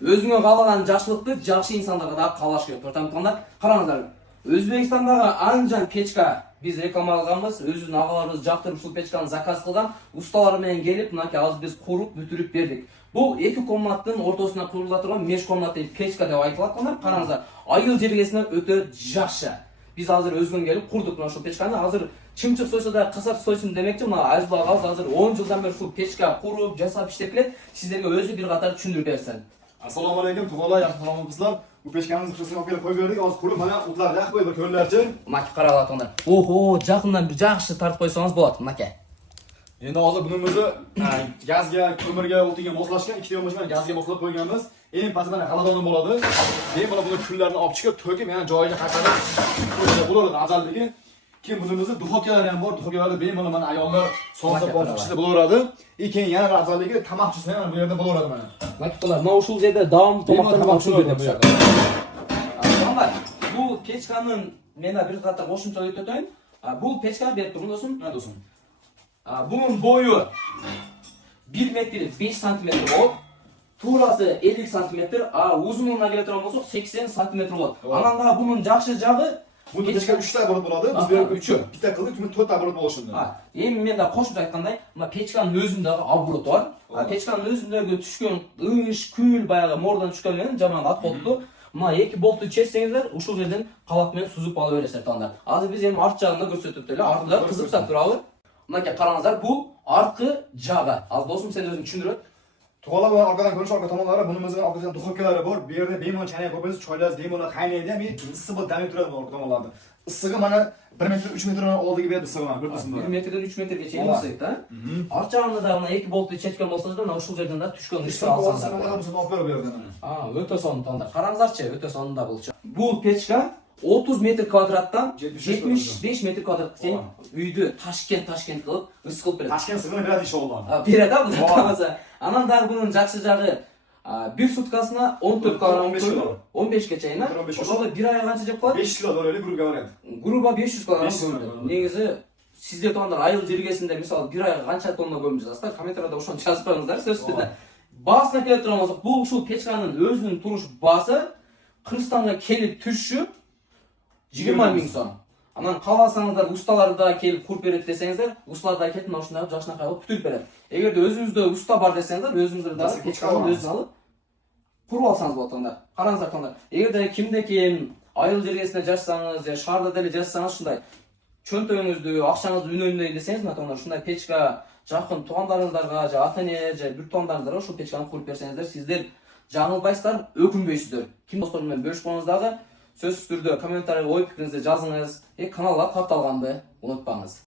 Өзүңө каалаган жакшылыкты жакшы инсандарга да каалаш керек. Ортамда караңыздар. Өзбекстандагы Анжан печка биз реклама кылганбыз. Өзүбүздүн агаларыбыз жактырып ушул печканы заказ кылган. Усталар менен келип, мынакей азыр биз куруп, бүтүрүп бердик. Бул 2 комнаттын ортосуна курула турган меж комнатты печка деп айтылат. Караңыздар, айыл жергесине өтө жакшы. Биз азыр өзгөн келип курдук мына ушул печканы. Азыр чымчык сойсо да касап сойсун демекчи. Мына Азбак азыр 10 жылдан бери ушул печка куруп, жасап иштеп келет. Сиздерге өзү бир катар түшүндүрүп берсин. Assalomu alaykum, tug'ala, yaxshi salomingizlar. Bu pechkamizni qismini olib kelib qo'yib berdik. Hozir qurib mana o'tlar yaqib qo'yib ko'rlarchi. Maki qaralatonar. Oho, jaqindan bir yaxshi tartib qo'ysangiz bo'ladi, maka. Endi hozir bunimizni gazga, ko'mirga, o'tiga moslashgan, ikkita yonboshdan gazga moslab qo'yganmiz. Eng pastida xaladon bo'ladi. Keyin mana buni kunlarni olib chiqib, to'kib, yana joyiga qaytarib qo'ysa bo'laveradi azaldagi. Keyin bunimizda duxovkalar ham bor. Duxovkalarda bemalol mana ayollar sonsa pishirib bo'laveradi. Keyin yana afzalligi tamoqchisi ham bu yerda bo'laveradi mana. Maktalar, mana ушул жерде давам тамактанып ушул жерде пишadi. Bu pechkaның мена бир катар кошумча айтып өтөйүн. Бул печка берип тургун досум. Mana do'stum. Bunun boyu 1 метр 5 сантиметр болот. Туурасы 50 сантиметр, узунуна келе турган болсок 80 сантиметр болот. Анан да bunun жакшы жагы Bu pechka 3 ta bo'lib bo'ladi. Biz berib 3 bitta qildik, 4 ta bo'lib bo'lishindi. Эми мен да кошумча айткандай, мына печканын өзүндөгү обороты бар. Печканын өзүндөгү түшкөн ыш, күл баягы мордон түшкөн менен жаман ат болду. Мына 2 болту чечсеңиздер, ушул жерден калак менен сузуп ала бересиздер таңдар. Азыр биз эми арт жагында көрсөтүп эле, артында кызыктап турабы. Мынакей караңыздар, бул арткы жагы. Ал досум сен өзүң түшүндүрөт. Tug'ala va orqadan ko'rish orqa tomonlari bunimizning orqasidan duxovkalari bor. Bu yerda bemalol chanayib qo'ysangiz, choylar bemalol qaynaydi ham, issiq bo'lib damib turadi orqa tomonlarda. Issig'i mana 1 metr 3 metrdan oldiga berib issig'i mana bir qismda. 1 metrden 3 metrге чейин болсойт да. Арт жагында да мына 2 болту чечкен болсоңуздар, мына ушул жерден да түшкөн ышты алсаңыздар. Olib berib berdim. Өтө сонун таңдар. Караңыздарчы, өтө сонунда булчу. Бул печка 30 метр квадраттан 75 метр квадрат сен үйдү Ташкент кылып ыс кылып берет. Tashkent sig'ini beradi inshaalloh. Берет да, мына караса. Анан дагы бунун жакшы жагы bir sutkasına 14 kg 15 чейин. Ошоло бир ай канча жеп калат? 5 kilo doğru грубо говоря. Грубо 500 кг. Негизи сиздер туугандар айыл жергесинде мисалы бир айга канча тонна көмүр жазасыздар? Комментарияда ошону жазып коюңуздар, сөзсүз түрдө. Баасына келип турган болсок, бул ушул печканын өзүнүн туруш баасы Кыргызстанга келип түшүп 20 000 сом. Анан кааласаңыздар усталарды да келип куруп берет десеңиздер, усталар да келип мына ушундай жакшынакай кылып бүтүрүп берет. Эгерде өзүңүздө уста бар десеңиздер, өзүңүздөр дагы печканы өзүңүз алып куруп алсаңыз болот таңдар. Караңыздар таңдар. Эгерде кимде ким айыл жергесинде жашасаңыз, же шаарда деле жашасаңыз, ушундай чөнтөгүңүздү, акчаңызды үнөмдөйүн десеңиз, мына таңдар ушундай печка жакын туугандарыңыздарга, же ата-эне, же бүт туугандарыңыздарга ушул печканы куруп берсеңиздер, сиздер жаңылбайсыздар, өкүнбөйсүздөр. Ким достор менен бөлүшүп коюңуз дагы сөзсүз түрдө комментарийге ой пикириңизди жазыңыз. Каналга катталганды унутпаңыз.